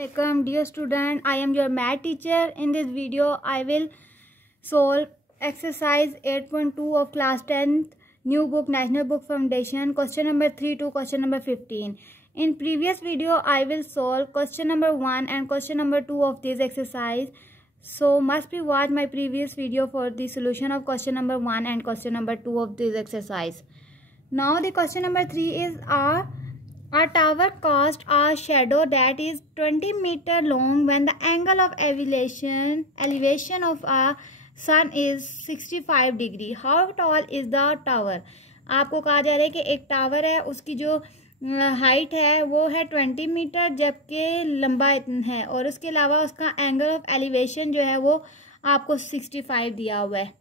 Welcome dear student, I am your math teacher. In this video I will solve exercise 8.2 of class 10th new book National Book Foundation, question number 3 to question number 15. In previous video I will solve question number 1 and question number 2 of this exercise, so must be watch my previous video for the solution of question number 1 and question number 2 of this exercise. Now the question number 3 is a tower casts a shadow that is 20 meter long when the angle of elevation of a sun is 65 degree. How tall is the tower? आपको कहा जा रहा है कि एक tower है, उसकी जो हाइट है वो है 20 मीटर जबकि लंबा है और उसके अलावा उसका एंगल ऑफ एलिवेशन जो है वो आपको 65 दिया हुआ है.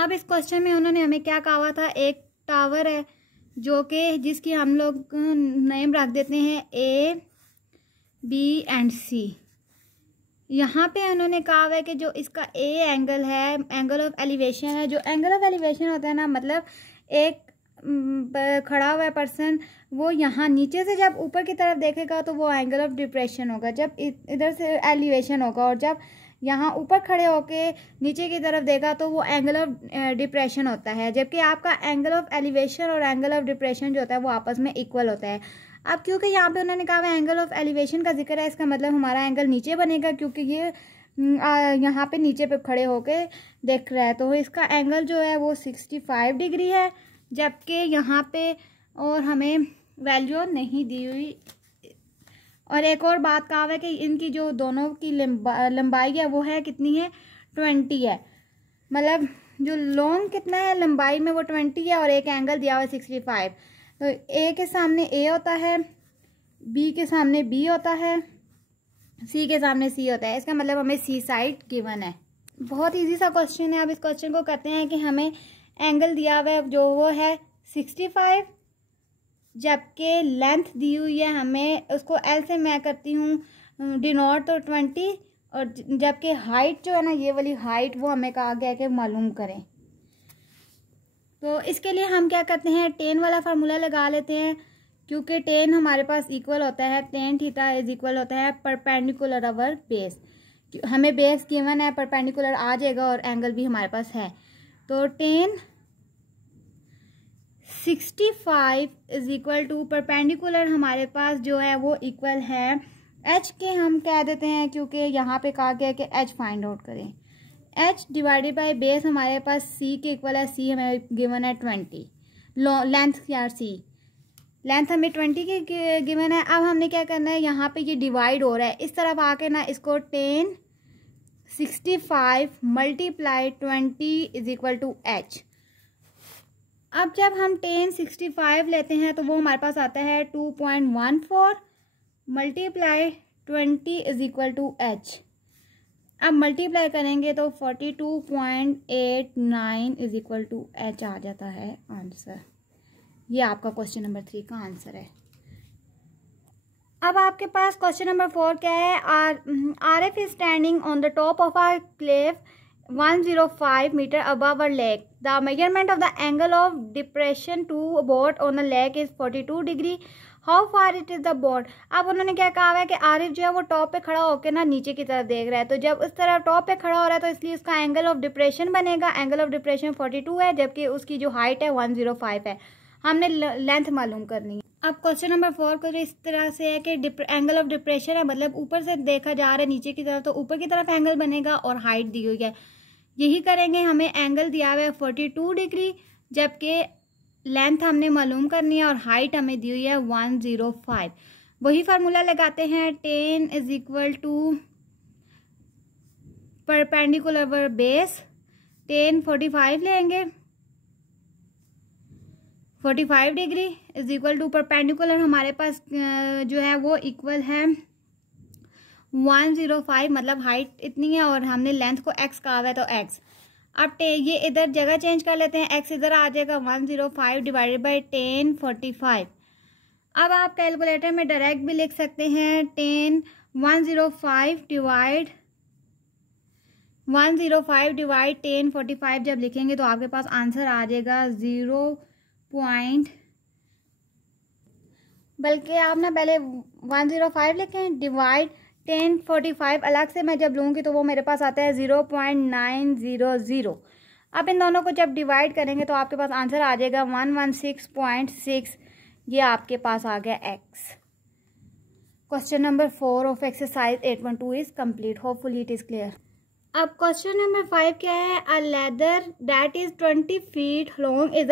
अब इस क्वेश्चन में उन्होंने हमें क्या कहा हुआ था, एक टावर है जो कि जिसकी हम लोग नेम रख देते हैं A, B एंड C. यहाँ पे उन्होंने कहा हुआ है कि जो इसका A एंगल है, एंगल ऑफ एलिवेशन है. जो एंगल ऑफ एलिवेशन होता है ना, मतलब एक खड़ा हुआ पर्सन वो यहाँ नीचे से जब ऊपर की तरफ देखेगा तो वो एंगल ऑफ डिप्रेशन होगा, जब इधर से एलिवेशन होगा, और जब यहाँ ऊपर खड़े होके नीचे की तरफ देखा तो वो एंगल ऑफ डिप्रेशन होता है. जबकि आपका एंगल ऑफ एलिवेशन और एंगल ऑफ डिप्रेशन जो होता है वो आपस में इक्वल होता है. अब क्योंकि यहाँ पे उन्होंने कहा है एंगल ऑफ एलिवेशन का जिक्र है, इसका मतलब हमारा एंगल नीचे बनेगा क्योंकि ये यहाँ पे नीचे पे खड़े होके देख रहा है, तो इसका एंगल जो है वो 65 डिग्री है. जबकि यहाँ पे और हमें वैल्यू नहीं दी हुई. और एक और बात कहा है कि इनकी जो दोनों की लंबाई है वो है कितनी है, 20 है. मतलब जो लॉन्ग कितना है लंबाई में वो 20 है और एक एंगल दिया हुआ है 65. तो ए के सामने ए होता है, बी के सामने बी होता है, सी के सामने सी होता है. इसका मतलब हमें सी साइड गिवन है. बहुत इजी सा क्वेश्चन है. अब इस क्वेश्चन को करते हैं कि हमें एंगल दिया हुआ है जो वो है 65, जबकि लेंथ दी हुई है हमें, उसको एल से मैं करती हूँ डिनोट तो 20, और जबकि हाइट जो है ना ये वाली हाइट वो हमें कहा गया है कि मालूम करें. तो इसके लिए हम क्या करते हैं, टेन वाला फार्मूला लगा लेते हैं क्योंकि टेन हमारे पास इक्वल होता है, टेन थीटा इज इक्वल होता है परपेंडिकुलर अवर बेस. हमें बेस गिवन है, परपेंडिकुलर आ जाएगा और एंगल भी हमारे पास है. तो tan 65 is equal to perpendicular हमारे पास जो है वो इक्वल है h के हम कह देते हैं क्योंकि यहाँ पे कहा गया है कि h फाइंड आउट करें. h डिवाइडेड बाय बेस हमारे पास c के इक्वल है, c हमें गिवन है 20. लेंथ यार c लेंथ हमें 20 की गिवन है. अब हमने क्या करना है, यहाँ पे ये डिवाइड हो रहा है, इस तरफ आके ना इसको 10 65 multiply 20 is equal to h. अब जब हम 10 65 लेते हैं तो वो हमारे पास आता है 2.14 multiply 20 is equal to h. अब मल्टीप्लाई करेंगे तो 42.89 इज इक्वल टू h आ जाता है आंसर. ये आपका क्वेश्चन नंबर 3 का आंसर है. अब आपके पास क्वेश्चन नंबर 4 क्या है, RF is standing on the top of a cliff 105 meter above a lake. The measurement of the angle of depression to a boat on the lake is 42 degree. How far it is the boat? अब उन्होंने क्या कहा है कि आरिफ जो है वो top पे खड़ा होकर ना नीचे की तरफ देख रहा है, तो जब उस तरफ टॉप पे खड़ा हो रहा है तो इसलिए उसका एंगल ऑफ डिप्रेशन बनेगा. एंगल ऑफ डिप्रेशन 42 है जबकि उसकी जो हाइट है 105 है. हमने लेंथ मालूम करनी है. अब क्वेश्चन नंबर 4 को जो इस तरह से है कि एंगल ऑफ डिप्रेशन है, मतलब ऊपर से देखा जा रहा है नीचे की तरफ, तो ऊपर की तरफ एंगल बनेगा और हाइट दी हुई है. यही करेंगे. हमें एंगल दिया हुआ है 42 डिग्री जबकि लेंथ हमने मालूम करनी है और हाइट हमें दी हुई है 105. वही फार्मूला लगाते हैं, 10 is equal to perpendicular base 10 45 लेंगे, 45 degree is equal to perpendicular हमारे पास जो है वो इक्वल है 105, मतलब हाइट इतनी है और हमने लेंथ को x कहा हुआ है तो x. अब ये इधर जगह चेंज कर लेते हैं, x इधर आ जाएगा 105 डिवाइडेड बाय 10 45. अब आप कैलकुलेटर में डायरेक्ट भी लिख सकते हैं 10 105 डिवाइड 10 45 जब लिखेंगे तो आपके पास आंसर आ जाएगा 0. बल्कि आप ना पहले 105 लिखें डिवाइड 1045 अलग से मैं जब लूँगी तो वो मेरे पास आता है 0.900। अब इन दोनों को जब डिवाइड करेंगे तो आपके पास आंसर आ जाएगा 116.6। ये आपके पास आ गया x। Question number 4 of exercise 8.2 is complete. Hopefully it is clear. अब क्वेश्चन नंबर 5 क्या है? A leather that is 20 feet long is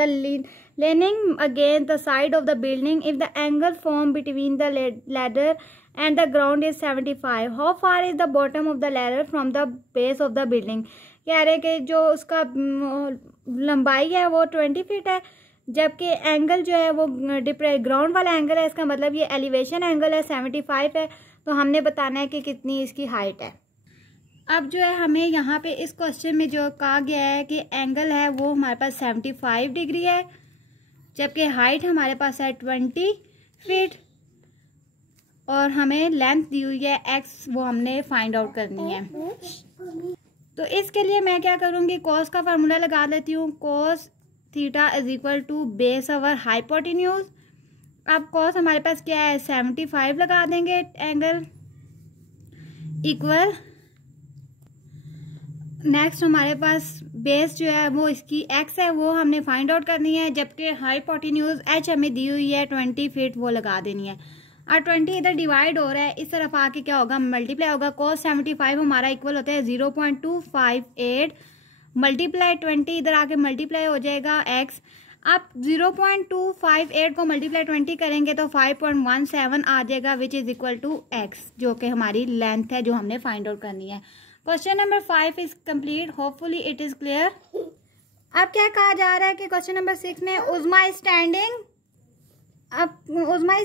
leaning against the side of the building if the angle formed between the ladder and the ground is 75. How far is the bottom of the ladder from the base of the building? कह रहे कि जो उसका लंबाई है वो 20 feet है, जबकि एंगल जो है वो ग्राउंड वाला एंगल है, इसका मतलब ये एलिवेशन एंगल है 75 है। तो हमने बताना है कि कितनी इसकी हाइट है। अब जो है हमें यहाँ पे इस क्वेश्चन में जो कहा गया है कि एंगल है वो हमारे पास 75 डिग्री है, जबकि हाइट हमारे पास है 20 फीट और हमें लेंथ दी हुई है x, वो हमने फाइंड आउट करनी है। तो इसके लिए मैं क्या करूँगी, कॉस का फार्मूला लगा लेती हूँ। Cos theta is equal to base over hypotenuse. अब कॉस हमारे पास क्या है 75 लगा देंगे एंगल इक्वल, नेक्स्ट हमारे पास बेस जो है वो इसकी x है, वो हमने फाइंड आउट करनी है, जबकि हाइपोटेन्यूज h हमें दी हुई है 20 फीट, वो लगा देनी है। और 20 इधर डिवाइड हो रहा है, इस तरफ आके क्या होगा मल्टीप्लाई होगा। cos 75 हमारा इक्वल होता है 0.258 मल्टीप्लाई 20, इधर आके मल्टीप्लाई हो जाएगा x। आप 0.258 को मल्टीप्लाई 20 करेंगे तो 5.17 आ जाएगा, which is equal to x, जो कि हमारी लेंथ है जो हमने फाइंड आउट करनी है। Question number 5 is complete. Hopefully it is clear. अब क्या कहा जा रहा है कि क्वेश्चन नंबर 6 में Uzma is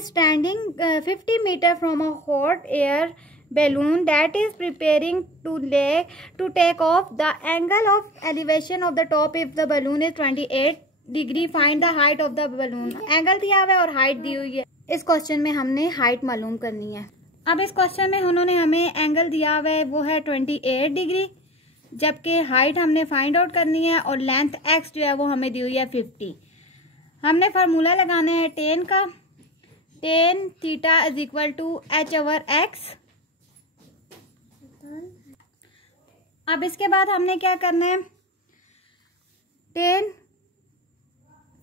standing 50 metre from a hot air balloon that is preparing to take off. The angle of elevation of the top if the balloon is 28 degree. Find the height of the balloon. Angle दिया हुआ है और height दी हुई है। इस question में हमने height मालूम करनी है। अब इस क्वेश्चन में उन्होंने हमें एंगल दिया हुआ है वो है 28 डिग्री, जबकि हाइट हमने फाइंड आउट करनी है और लेंथ x जो है वो हमें दी हुई है 50। हमने फार्मूला लगाना है tan का। tan theta is equal to h over x। अब इसके बाद हमने क्या करना है, tan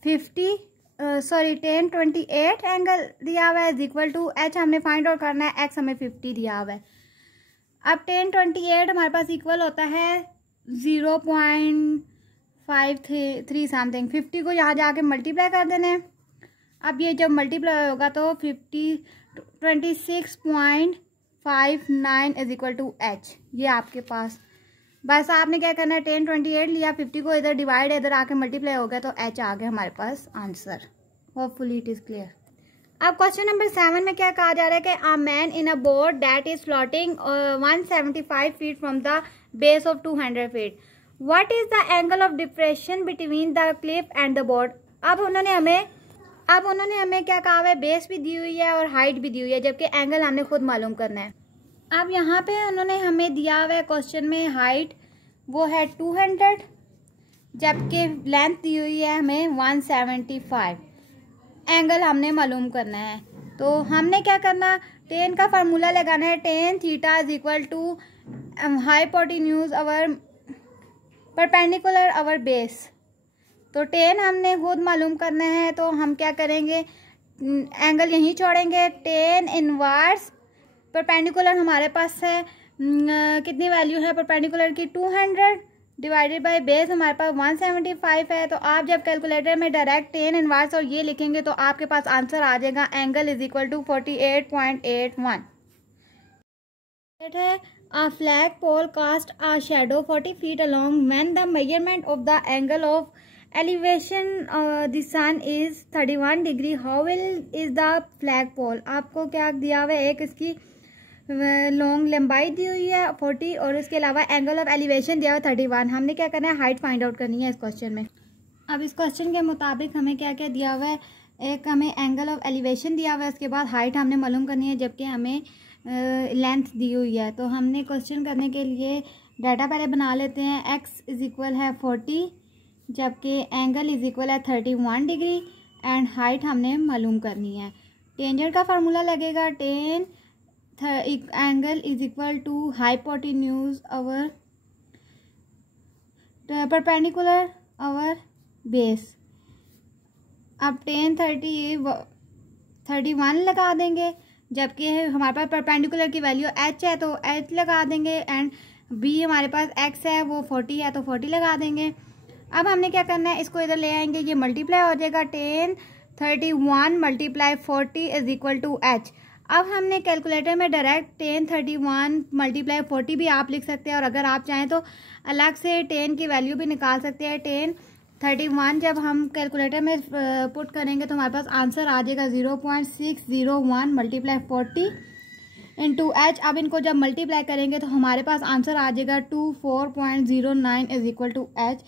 28 एंगल दिया हुआ है इज इक्वल टू h हमने फाइंड आउट करना है, x हमें 50 दिया हुआ है। अब tan 28 हमारे पास इक्वल होता है 0.53 समथिंग। 50 को यहाँ जाके मल्टीप्लाई कर देना है। अब ये जब मल्टीप्लाई होगा तो 26.59 इज इक्वल टू h। ये आपके पास बस आपने क्या करना है, tan 28 लिया, 50 को इधर डिवाइड इधर आके मल्टीप्लाई हो गया तो h आ गया हमारे पास answer. Hopefully it is clear. अब क्वेश्चन नंबर 7 में क्या कहा जा रहा है कि a man in a boat that is floating 175 feet from the base of 200 feet. What is the angle of depression between the cliff and the boat. अब उन्होंने हमें क्या कहा हुआ है, बेस भी दी हुई है और हाइट भी दी हुई है, जबकि एंगल हमने खुद मालूम करना है। अब यहाँ पे उन्होंने हमें दिया हुआ है क्वेश्चन में हाइट वो है 200, जबकि लेंथ दी हुई है हमें 175। एंगल हमने मालूम करना है, तो हमने क्या करना, tan का फार्मूला लगाना है। tan theta is equal to hypotenuse over perpendicular over base. तो tan हमने खुद मालूम करना है, तो हम क्या करेंगे, एंगल यहीं छोड़ेंगे। tan इनवर्स परपेंडिकुलर हमारे पास है कितनी वैल्यू है परपेंडिकुलर की 200 डिवाइडेड बाय बेस हमारे पास 175 है। तो आप जब कैलकुलेटर में डायरेक्ट tan इनवर्स और ये लिखेंगे तो आपके पास आंसर आ जाएगा एंगल इज इक्वल टू 48.81 है। A flagpole cast a shadow 40 feet along when the measurement of the angle of elevation the sun is 31 degree. How will is the flagpole। आपको क्या दिया हुआ है, एक इसकी लॉन्ग लंबाई दी हुई है 40 और इसके अलावा एंगल ऑफ एलिवेशन दिया हुआ 31। हमने क्या करना है, हाइट फाइंड आउट करनी है इस क्वेश्चन में। अब इस क्वेश्चन के मुताबिक हमें क्या क्या दिया हुआ है, एक हमें एंगल ऑफ एलिवेशन दिया हुआ है, उसके बाद हाइट हमने मालूम करनी है, जबकि हमें लेंथ दी हुई है। तो हमने क्वेश्चन करने के लिए डाटा पहले बना लेते हैं। x इज इक्वल है 40, जबकि एंगल इज इक्वल है 31 डिग्री एंड हाइट हमने मालूम करनी है। टेंजेंट का फार्मूला लगेगा tan angle is equal to hypotenuse over perpendicular over base. अब tan 31 लगा देंगे, जबकि हमारे पास परपेंडिकुलर की वैल्यू h है तो h लगा देंगे, एंड b हमारे पास x है वो 40 है तो 40 लगा देंगे। अब हमने क्या करना है, इसको इधर ले आएंगे, ये मल्टीप्लाई हो जाएगा, tan 31 multiply 40 is equal to h। अब हमने कैलकुलेटर में डायरेक्ट tan 31 मल्टीप्लाई 40 भी आप लिख सकते हैं, और अगर आप चाहें तो अलग से tan की वैल्यू भी निकाल सकते हैं। tan 31 जब हम कैलकुलेटर में पुट करेंगे तो हमारे पास आंसर आ जाएगा 0.601 मल्टीप्लाई 40 इंटू एच। अब इनको जब मल्टीप्लाई करेंगे तो हमारे पास आंसर आ जाएगा 24.09 is equal to h.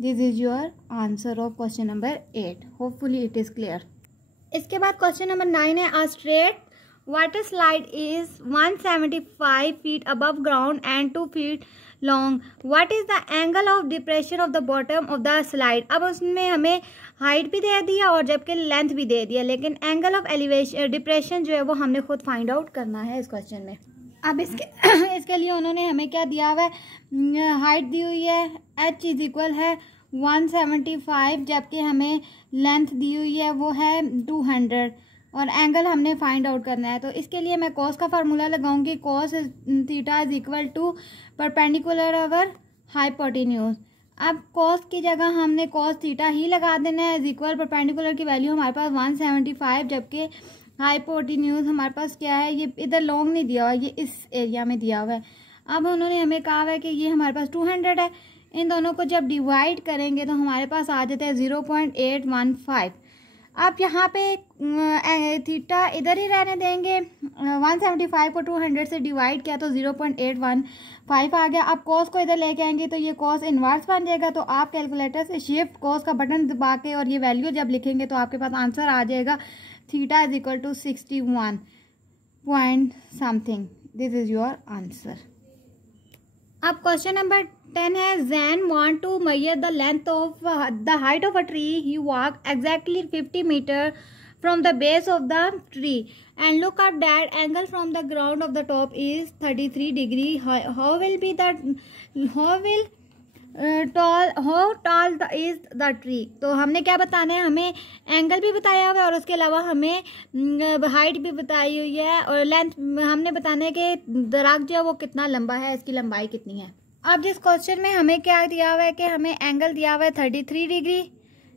This is your answer of question number 8। Hopefully it is clear. इसके बाद क्वेश्चन नंबर 9 है, a straight water slide is 175 feet above ground and 2 feet long. What is the angle of depression of the bottom of the slide. अब उसमें हमें height भी दे दिया और जबकि लेंथ भी दे दिया, लेकिन एंगल ऑफ एलिवेशन डिप्रेशन जो है वो हमने खुद फाइंड आउट करना है इस क्वेश्चन में। अब इसके लिए उन्होंने हमें क्या दिया हुआ है, हाइट दी हुई है h इज इक्वल है 175, जबकि हमें लेंथ दी हुई है वो है 200, और एंगल हमने फाइंड आउट करना है। तो इसके लिए मैं कॉस का फार्मूला लगाऊंगी, cos theta is equal to perpendicular over hypotenuse. अब कॉस की जगह हमने कॉस थीटा ही लगा देना है, इज इक्वल परपेंडिकुलर की वैल्यू हमारे पास 175, जबकि हाइपोटेन्यूज हमारे पास क्या है, ये इधर लॉन्ग नहीं दिया हुआ, ये इस एरिया में दिया हुआ है। अब उन्होंने हमें कहा है कि ये हमारे पास 200 है, इन दोनों को जब डिवाइड करेंगे तो हमारे पास आ जाता है 0.815। आप यहाँ पे थीटा इधर ही रहने देंगे, 175 को 200 से डिवाइड किया तो 0.815 आ गया। अब कॉस को इधर लेके आएंगे तो ये कॉस इन्वर्स बन जाएगा, तो आप कैलकुलेटर से शिफ्ट कॉस का बटन दबा के और ये वैल्यू जब लिखेंगे तो आपके पास आंसर आ जाएगा theta is equal to 61 point something. This is your answer. अब क्वेश्चन नंबर 10 है, Zan want to measure the length of the height of a tree. He walked exactly 50 meters from the base of the tree and look up that angle from the ground of the top is 33 degree. How tall is the tree? तो हमने क्या बताना है, हमें angle भी बताया हुआ है और उसके अलावा हमें हाइट भी बताई हुई है, और लेंथ हमने बताना है कि दरख्त जो है वो कितना लंबा है, इसकी लंबाई कितनी है। अब जिस क्वेश्चन में हमें क्या दिया हुआ है कि हमें एंगल दिया हुआ है 33 डिग्री,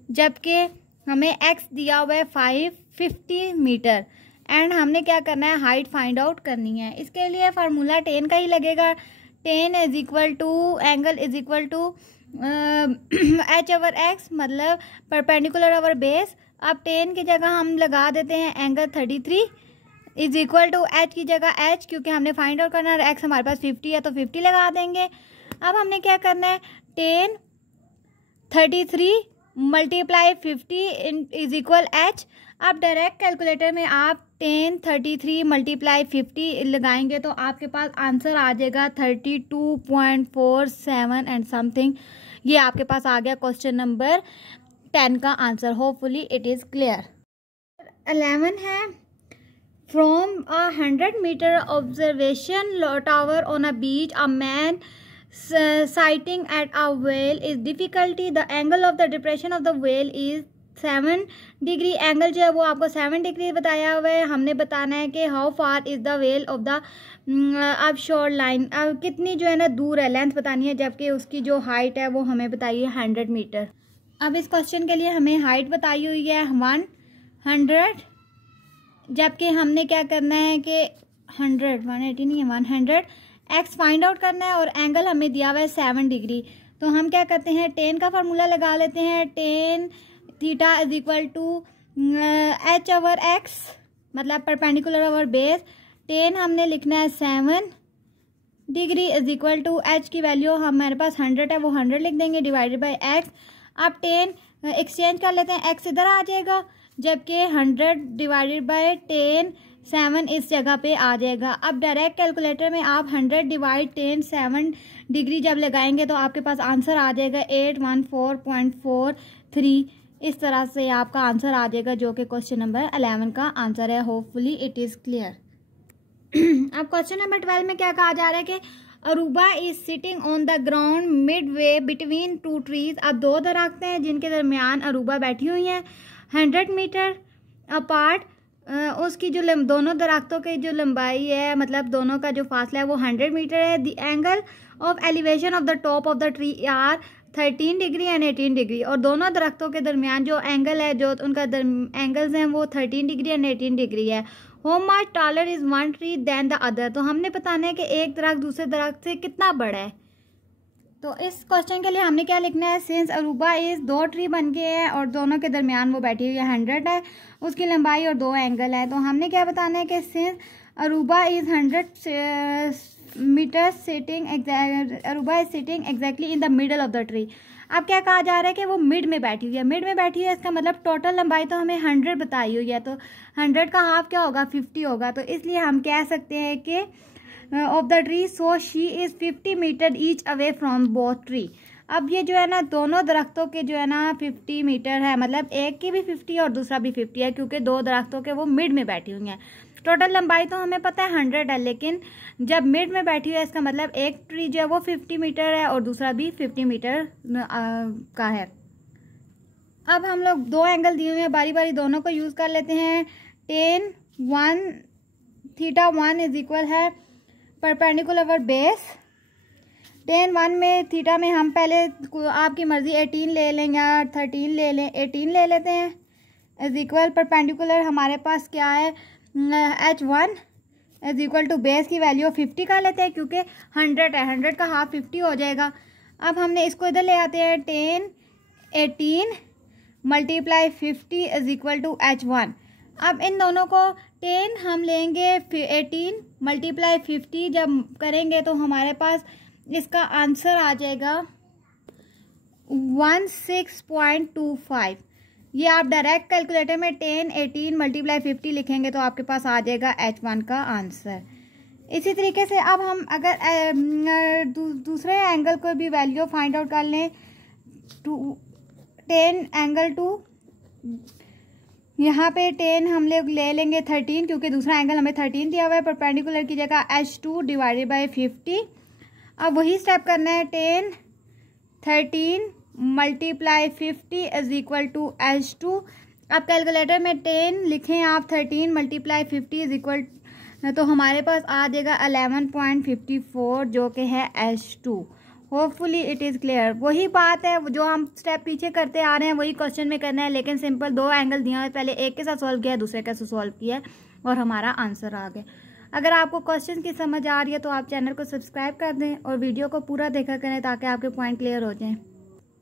जबकि हमें एक्स दिया हुआ है 550 मीटर, एंड हमने क्या करना है, हाइट फाइंड आउट करनी है। इसके लिए फार्मूला tan का ही लगेगा, tan is equal to angle is equal to h over x, मतलब परपेंडिकुलर ओवर बेस। अब tan की जगह हम लगा देते हैं angle 33 is equal to h की जगह h, क्योंकि हमने फाइंड आउट करना है, x हमारे पास 50 है तो 50 लगा देंगे। अब हमने क्या करना है, tan 33 multiply 50 is equal h। अब डायरेक्ट कैलकुलेटर में आप tan 33 मल्टीप्लाई 50 लगाएंगे तो आपके पास आंसर आ जाएगा 32.47 एंड समथिंग। ये आपके पास आ गया क्वेश्चन नंबर 10 का answer. Hopefully it is clear. 11 है, from 100 metre observation tower on a beach a man sighting at a whale is difficulty. The angle of the depression of the whale is 7 degree. Angle जो है वो आपको 7 degree बताया हुआ है। हमने बताना है कि how far is the whale of the अब शोर लाइन, अब कितनी जो है ना दूर है, लेंथ बतानी है, जबकि उसकी जो हाइट है वो हमें बताई है 100 मीटर। अब इस क्वेश्चन के लिए हमें हाइट बताई हुई है 100, जबकि हमने क्या करना है कि 180 नहीं है 100 एक्स फाइंड आउट करना है, और एंगल हमें दिया हुआ है 7 डिग्री। तो हम क्या करते हैं, tan का फार्मूला लगा लेते हैं, tan theta is equal to h over x, मतलब परपेंडिकुलर ओवर बेस। tan हमने लिखना है 7 degree is equal to h की वैल्यू हमारे पास 100 है, वो 100 लिख देंगे डिवाइडेड बाई x। अब tan एक्सचेंज कर लेते हैं, x इधर आ जाएगा, जबकि 100 डिवाइडेड बाई tan 7 इस जगह पे आ जाएगा। अब डायरेक्ट कैलकुलेटर में आप 100 डिवाइड tan 7 डिग्री जब लगाएंगे तो आपके पास आंसर आ जाएगा 814.43। इस तरह से आपका आंसर आ जाएगा, जो कि क्वेश्चन नंबर 11 का आंसर है। Hopefully it is clear. अब क्वेश्चन नंबर 12 में क्या कहा जा रहा है कि Aruba is sitting on the ground mid way between two trees. अब दो दरख्त हैं जिनके दरमियान अरूबा बैठी हुई हैं 100 मीटर अपार्ट। उसकी जो दोनों दरख्तों की जो लंबाई है, मतलब दोनों का जो फासला है वो 100 मीटर है। The angle of elevation of the top of the tree are 13 degree and 18 degree. और दोनों दरख्तों के दरमियान जो एंगल है, जो उनका एंगल्स हैं वो 13 डिग्री एंड 18 डिग्री है। How much taller is one tree than the other. तो हमने बताना है कि एक दरख्त दूसरे दरख्त से कितना बड़ा है। तो इस क्वेश्चन के लिए हमने क्या लिखना है, सिंस अरूबा इज, दो ट्री बन गए हैं और दोनों के दरमियान वो बैठी हुई है 100 है, उसकी लंबाई और दो एंगल है। तो हमने क्या बताना है कि since Aruba is 100 metre sitting, Aruba is sitting exactly in the middle of the tree. अब क्या कहा जा रहा है कि वो मिड में बैठी हुई है। मिड में बैठी हुई है इसका मतलब टोटल लंबाई तो हमें 100 बताई हुई है, तो 100 का हाफ क्या होगा, 50 होगा। तो इसलिए हम कह सकते हैं कि of the tree, so she is 50 metre each away from both tree. अब ये जो है ना दोनों दरख्तों के जो है ना 50 मीटर है, मतलब एक की भी 50 और दूसरा भी 50 है, क्योंकि दो दरख्तों के वो मिड में बैठी हुई हैं। टोटल लंबाई तो हमें पता है 100 है, लेकिन जब मिड में बैठी हुई है इसका मतलब एक ट्री जो है वो 50 मीटर है और दूसरा भी 50 मीटर का है। अब हम लोग दो एंगल दिए हुए हैं, बारी बारी दोनों को यूज़ कर लेते हैं। tan 1 थीटा 1 इज इक्वल है परपेंडिकुलर बेस। tan 1 में थीटा में हम पहले आपकी मर्जी 18 ले लें या 13 ले लें, 18 ले लेते हैं इज इक्वल परपेंडिकुलर हमारे पास क्या है h1 is equal to base की वैल्यू 50 का लेते हैं, क्योंकि 100 है, 100 का हाफ 50 हो जाएगा। अब हमने इसको इधर ले आते हैं, tan 18 multiply 50 is equal to h1। अब इन दोनों को tan हम लेंगे 18 मल्टीप्लाई 50 जब करेंगे तो हमारे पास इसका आंसर आ जाएगा 16.25। ये आप डायरेक्ट कैलकुलेटर में tan 18 मल्टीप्लाई 50 लिखेंगे तो आपके पास आ जाएगा h1 का आंसर। इसी तरीके से अब हम अगर दूसरे एंगल को भी वैल्यू फाइंड आउट कर लें, tan एंगल 2, यहाँ पे tan हम लोग ले लेंगे 13, क्योंकि दूसरा एंगल हमें 13 दिया हुआ है। परपेंडिकुलर की जगह h2 डिवाइडेड बाई 50। अब वही स्टेप करना है, tan 13 multiply 50 is equal to h2। अब कैलकुलेटर में tan लिखें आप 13 मल्टीप्लाई 50 इज इक्वल, तो हमारे पास आ जाएगा 11.54 जो कि है h2। Hopefully it is clear. वही बात है जो हम स्टेप पीछे करते आ रहे हैं वही क्वेश्चन में करना है, लेकिन सिंपल दो एंगल दिया है, पहले एक के साथ सॉल्व किया दूसरे के साथ सॉल्व किया और हमारा आंसर आ गया। अगर आपको क्वेश्चन की समझ आ रही है तो आप चैनल को सब्सक्राइब कर दें और वीडियो को पूरा देखा करें ताकि आपके पॉइंट क्लियर हो जाएं।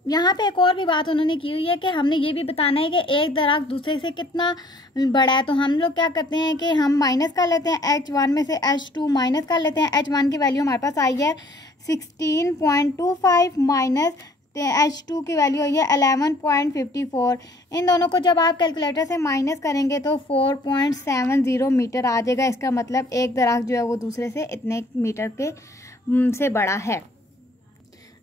यहाँ पे एक और भी बात उन्होंने की हुई है कि हमने ये भी बताना है कि एक दरख्त दूसरे से कितना बड़ा है। तो हम लोग क्या करते हैं कि हम माइनस कर लेते हैं, h1 में से h2 माइनस कर लेते हैं। h1 की वैल्यू हमारे पास आई है 16.25 माइनस h2 की वैल्यू आई है 11.54। इन दोनों को जब आप कैलकुलेटर से माइनस करेंगे तो 4.70 मीटर आ जाएगा। इसका मतलब एक दरख्त जो है वो दूसरे से इतने मीटर के से बड़ा है।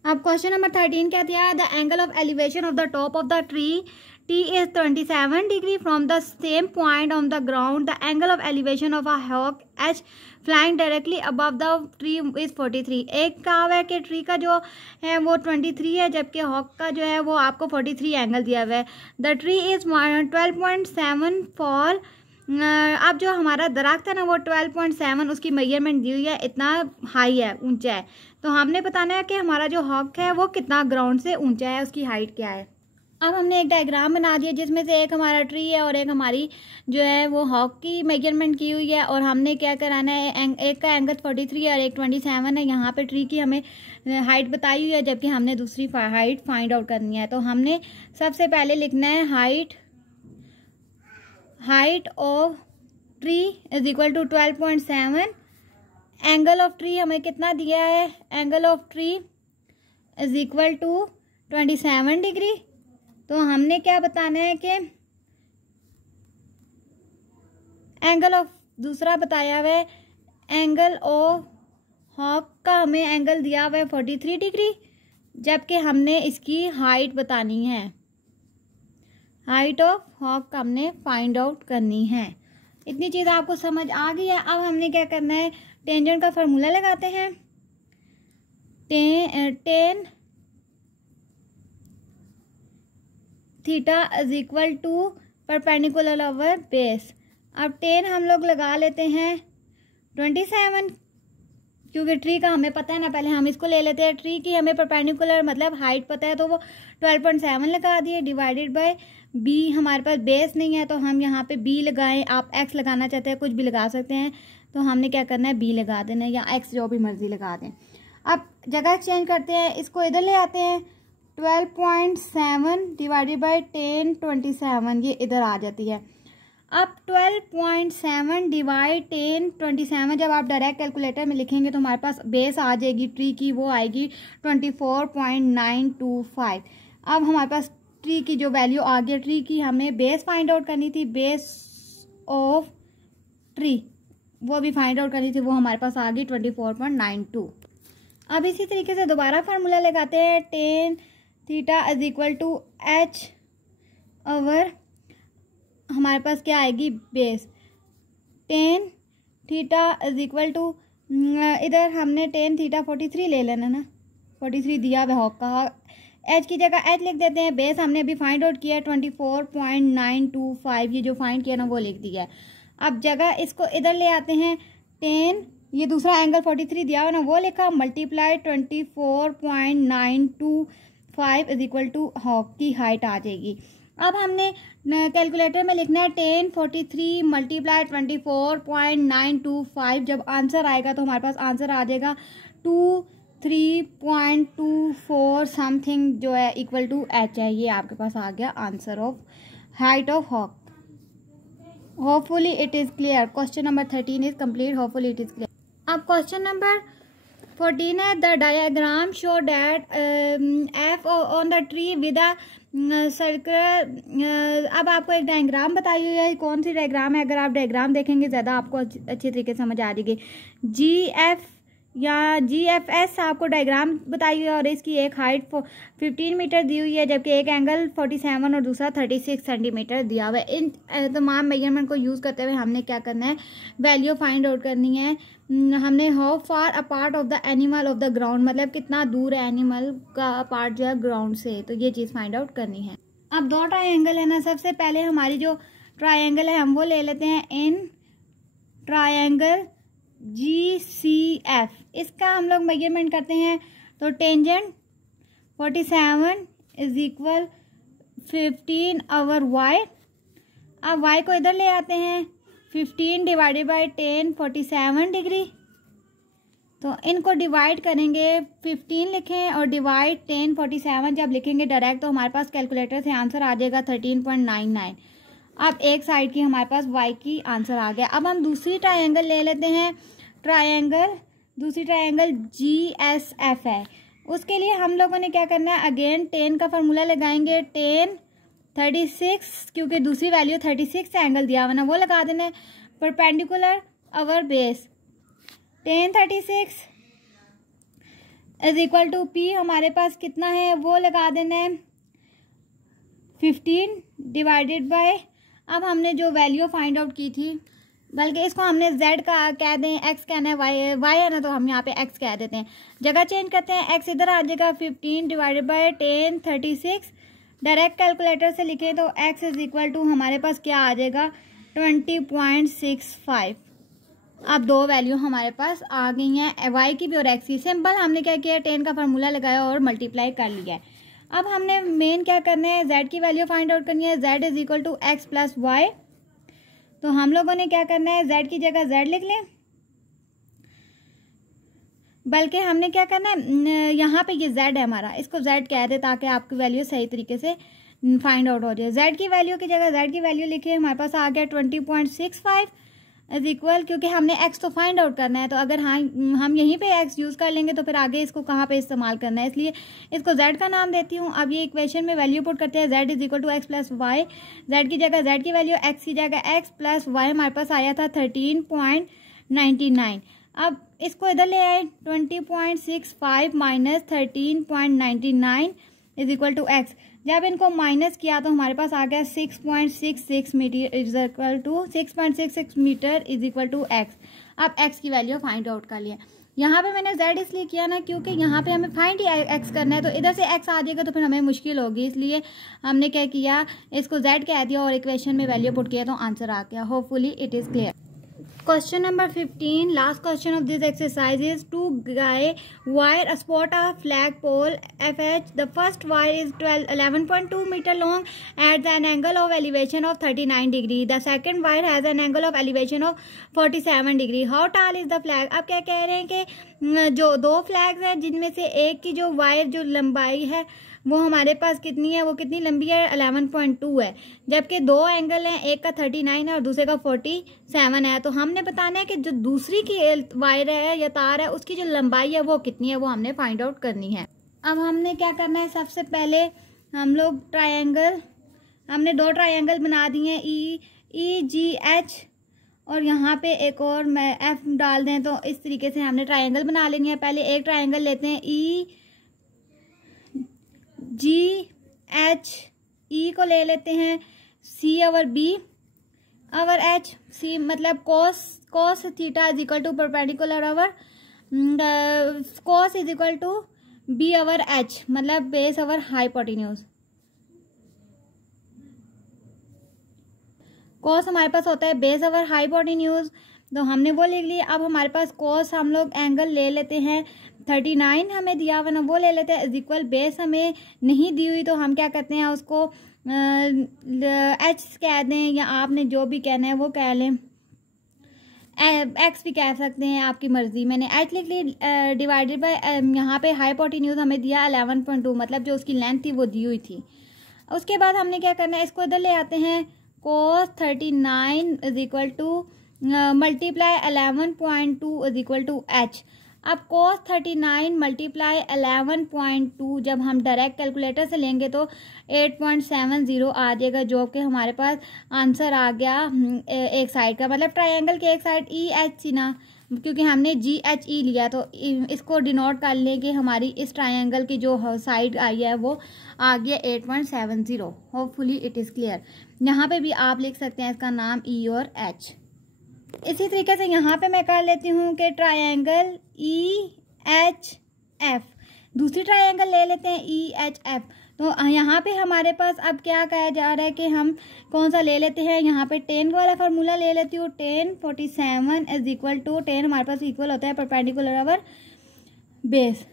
अब क्वेश्चन नंबर 13 क्या दिया, the angle of elevation of the top of the tree T is 27 degree from the same point on the ground. The angle of elevation of a hawk H flying directly above the tree is 43। एक कहा हुआ है कि tree का जो है वो 23 है, जबकि हॉक का जो है वो आपको 43 एंगल दिया हुआ है। The tree is 12.7 fall. अब जो हमारा दरख्त है ना वो 12.7 उसकी मेजरमेंट दी हुई है, इतना हाई है, ऊंचा है। तो हमने बताना है कि हमारा जो हॉक है वो कितना ग्राउंड से ऊंचा है, उसकी हाइट क्या है। अब हमने एक डायग्राम बना दिया जिसमें से एक हमारा ट्री है और एक हमारी जो है वो हॉक की मेजरमेंट की हुई है, और हमने क्या कराना है, एक का एंगल 43 है और एक 27 है। यहाँ पे ट्री की हमें हाइट बताई हुई है, जबकि हमने दूसरी हाइट फाइंड आउट करनी है। तो हमने सबसे पहले लिखना है height of tree is equal to 12.7। Angle of tree हमें कितना दिया है, angle of tree is equal to 27 degree. तो हमने क्या बताना है कि एंगल ऑफ दूसरा बताया हुआ है, एंगल ऑफ हॉक का हमें एंगल दिया हुआ है 43 डिग्री, जबकि हमने इसकी हाइट बतानी है, हाइट ऑफ हॉक हमने फाइंड आउट करनी है। इतनी चीज़ आपको समझ आ गई है। अब हमने क्या करना है, टेंजेंट का फार्मूला लगाते हैं। Tan theta is equal to perpendicular over base. अब टेन हम लोग लगा लेते हैं 27, क्योंकि ट्री का हमें पता है ना, पहले हम इसको ले लेते हैं। ट्री की हमें परपेंडिकुलर मतलब हाइट पता है, तो वो 12.7 लगा दिए, डिवाइडेड बाय बी। हमारे पास बेस नहीं है तो हम यहाँ पे बी लगाएं। आप एक्स लगाना चाहते हैं, कुछ भी लगा सकते हैं, तो हमने क्या करना है, बी लगा देना है, या एक्स जो भी मर्जी लगा दें। अब जगह एक्सचेंज करते हैं, इसको इधर ले आते हैं। 12.7 डिवाइडेड बाई 1027 ये इधर आ जाती है। अब 12.7 डिवाइड 1027 जब आप डायरेक्ट कैलकुलेटर में लिखेंगे तो हमारे पास बेस आ जाएगी ट्री की, वो आएगी 24.925। अब हमारे पास ट्री की जो वैल्यू आ गई, ट्री की हमें बेस फाइंड आउट करनी थी, बेस ऑफ ट्री वो भी फाइंड आउट करनी थी, वो हमारे पास आ गई 24.92। अब इसी तरीके से दोबारा फार्मूला लगाते हैं। Tan theta is equal to H over हमारे पास क्या आएगी, base. Tan theta is equal to, इधर हमने टेन थीटा 43 ले लेना ना, 43 दिया वह कहा, एच की जगह एच लिख देते हैं। बेस हमने अभी फाइंड आउट किया 24.925, ये जो फाइंड किया ना वो लिख दिया है। अब जगह इसको इधर ले आते हैं। 10 ये दूसरा एंगल 43 दिया हुआ ना वो लिखा, multiply 24.925 is equal to hawk की हाइट आ जाएगी। अब हमने कैलकुलेटर में लिखना है 1043 मल्टीप्लाई 24.925। जब आंसर आएगा तो हमारे पास आंसर आ जाएगा 23.24 समथिंग जो है इक्वल टू एच है। ये आपके पास आ गया answer of height of hawk. Hopefully it is clear. Question number 13 is complete. Hopefully it is clear. अब क्वेश्चन नंबर 14 है, the diagram show that F on the tree with a circle. अब आपको एक डायग्राम बताई हुई है, कौन C diagram है, अगर आप डायग्राम देखेंगे ज़्यादा आपको अच्छी तरीके से समझ आ जाएगी। GF या GFS आपको डायग्राम बताई हुई है और इसकी एक हाइट 15 मीटर दी हुई है, जबकि एक एंगल 47 और दूसरा 36 सेंटीमीटर दिया हुआ है। इन तमाम मेजरमेंट को यूज़ करते हुए हमने क्या करना है, वैल्यू फाइंड आउट करनी है। हमने how far a part of the animal of the ground, मतलब कितना दूर है एनिमल का पार्ट जो है ग्राउंड से, तो ये चीज़ फाइंड आउट करनी है। अब दो ट्राइंगल है ना, सबसे पहले हमारी जो ट्राइंगल है हम वो ले लेते हैं। इन ट्राइंगल GCF इसका हम लोग मेजरमेंट करते हैं, तो tangent 47 is equal 15 over y। अब y को इधर ले आते हैं, 15 डिवाइडेड बाई 10 47 डिग्री, तो इनको डिवाइड करेंगे, 15 लिखें और डिवाइड 10 47 जब लिखेंगे डायरेक्ट तो हमारे पास कैलकुलेटर से आंसर आ जाएगा 13.99। अब एक साइड की हमारे पास y की आंसर आ गया। अब हम दूसरी ट्रायंगल ले लेते हैं। दूसरी ट्रायंगल GSF है, उसके लिए हम लोगों ने क्या करना है, अगेन 10 का फार्मूला लगाएंगे। 10 36 क्योंकि दूसरी वैल्यू 36 से एंगल दिया हुआ ना वो लगा देना है, perpendicular over base. 10 36 is equal to P हमारे पास कितना है वो लगा देना है 15 डिवाइडेड बाय, अब हमने जो वैल्यू फाइंड आउट की थी, बल्कि इसको हमने Z का कह दें, X कहना है, Y है ना, तो हम यहाँ पे X कह देते हैं। जगह चेंज करते हैं, X इधर आ जाएगा 15 डिवाइडेड बाय 10 36। डायरेक्ट कैलकुलेटर से लिखें तो X इज इक्वल टू हमारे पास क्या आ जाएगा 20.65। अब दो वैल्यू हमारे पास आ गई हैं, Y की भी और X की। सिंपल हमने क्या किया, 10 का फार्मूला लगाया और मल्टीप्लाई कर लिया है। अब हमने मेन क्या करना है, Z की वैल्यू फाइंड आउट करनी है। Z is equal to X plus Y, तो हम लोगों ने क्या करना है, Z की जगह Z लिख लें, बल्कि हमने क्या करना है, यहाँ पे ये Z है हमारा, इसको Z कह दे ताकि आपकी वैल्यू सही तरीके से फाइंड आउट हो जाए। Z की वैल्यू की जगह Z की वैल्यू लिखे, हमारे पास आ गया 20.65 इज इक्वल, क्योंकि हमने X तो फाइंड आउट करना है, तो अगर हम यहीं पे X यूज़ कर लेंगे तो फिर आगे इसको कहाँ पे इस्तेमाल करना है, इसलिए इसको Z का नाम देती हूँ। अब ये इक्वेशन में वैल्यू पुट करते हैं, Z is equal to X plus Y. Z की जगह Z की वैल्यू, X की जगह X प्लस वाई हमारे पास आया था 13.99। अब इसको इधर ले आए, 20.65 minus 13.99 is equal to X। जब इनको माइनस किया तो हमारे पास आ गया 6.66 metre is equal to 6.66 metre is equal to X. अब एक्स की वैल्यू फाइंड आउट कर लिया। यहाँ पे मैंने z इसलिए किया ना क्योंकि यहाँ पे हमें फाइंड ही एक्स करना है, तो इधर से x आ जाएगा तो फिर हमें मुश्किल होगी, इसलिए हमने क्या किया, इसको z कह दिया और इक्वेशन में वैल्यू पुट किया तो आंसर आ गया। Hopefully it is clear. Question number 15, last question of this exercise is two guy wire a spot a flag pole FH. The first wire is 11.2 meter long at an angle of elevation of 39 degree. The second wire has an angle of elevation of 47 degree. How tall is the flag? अब क्या कह रहे हैं कि जो दो flags हैं जिनमें से एक की जो वायर जो लंबाई है वो हमारे पास कितनी है, वो कितनी लंबी है, 11.2 है, जबकि दो एंगल हैं, एक का 39 है और दूसरे का 47 है। तो हमने बताना है कि जो दूसरी की वायर है या तार है उसकी जो लंबाई है वो कितनी है, वो हमने फाइंड आउट करनी है। अब हमने क्या करना है, सबसे पहले हम लोग हमने दो ट्रायंगल बना दिए EGH और यहाँ पे एक और मैं F डाल दें तो इस तरीके से हमने ट्रायंगल बना लेनी है। पहले एक ट्रायंगल लेते हैं EGH, E को ले लेते हैं, C over B over H, C मतलब cos theta is equal to perpendicular over cos is equal to B over H मतलब बेस ओवर हाइपोटेन्यूज। cos हमारे पास होता है बेस ओवर हाइपोटेन्यूज, तो हमने वो लिख लिया। अब हमारे पास cos हम लोग एंगल ले लेते हैं 39 हमें दिया हुआ ना, वो ले लेते हैं इज इक्वल, बेस हमें नहीं दी हुई तो हम क्या करते हैं उसको H कह दें या आपने जो भी कहना है वो कह लें, X भी कह सकते हैं, आपकी मर्जी। मैंने H लिख ली डिवाइडेड बाय यहाँ पे हाइपोटेन्यूज हमें दिया 11.2 मतलब जो उसकी लेंथ थी वो दी हुई थी। उसके बाद हमने क्या करना है, इसको इधर ले आते हैं, cos 39 is equal to multiply 11.2 is equal to H। अब cos 39 मल्टीप्लाई 11.2 जब हम डायरेक्ट कैलकुलेटर से लेंगे तो 8.70 आ जाएगा, जो कि हमारे पास आंसर आ गया एक साइड का, मतलब ट्रायंगल की एक साइड EH थी ना, क्योंकि हमने GHE लिया तो इसको डिनोट कर लें कि हमारी इस ट्रायंगल की जो साइड आई है वो आ गया 8.70। Hopefully it is clear. यहाँ पे भी आप लिख सकते हैं इसका नाम E और H। इसी तरीके से यहाँ पे मैं कर लेती हूँ कि ट्रायंगल EHF, दूसरी ट्रायंगल ले लेते हैं EHF। तो यहाँ पे हमारे पास अब क्या कहा जा रहा है कि हम कौन सा ले लेते हैं, यहाँ पे tan वाला फार्मूला ले लेती हूँ, tan 47 is equal to, tan हमारे पास इक्वल होता है परपेंडिकुलर ओवर बेस।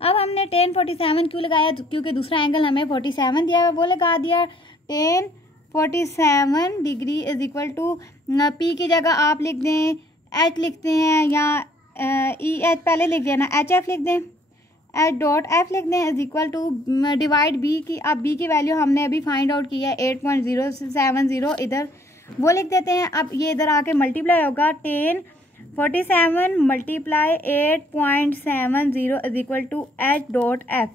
अब हमने tan 47 क्यों लगाया, क्योंकि दूसरा एंगल हमें 47 दिया है वो लगा दिया। tan 47 degree is equal to P की जगह आप लिख दें H लिखते हैं या EH पहले लिख देना, HF लिख दें, H.F लिख दें is equal to divide B की। अब B की वैल्यू हमने अभी फाइंड आउट की है 8.070, इधर वो लिख देते हैं। अब ये इधर आके मल्टीप्लाई होगा, tan 47 multiply 8.70 is equal to H.F।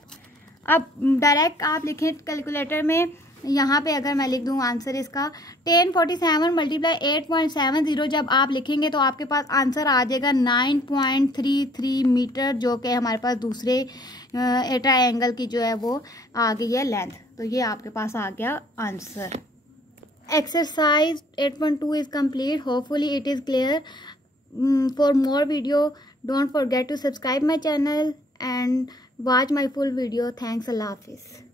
अब डायरेक्ट आप लिखें कैलकुलेटर में, यहाँ पे अगर मैं लिख दूँ आंसर इसका tan 47 मल्टीप्लाई 8.70 जब आप लिखेंगे तो आपके पास आंसर आ जाएगा 9.33 मीटर, जो कि हमारे पास दूसरे ट्रायंगल की जो है वो आ गई है लेंथ। तो ये आपके पास आ गया answer. Exercise 8.2 is complete. Hopefully it is clear. For more video don't forget to subscribe my channel and watch my full video. Thanks, अल्लाह हाफिज़।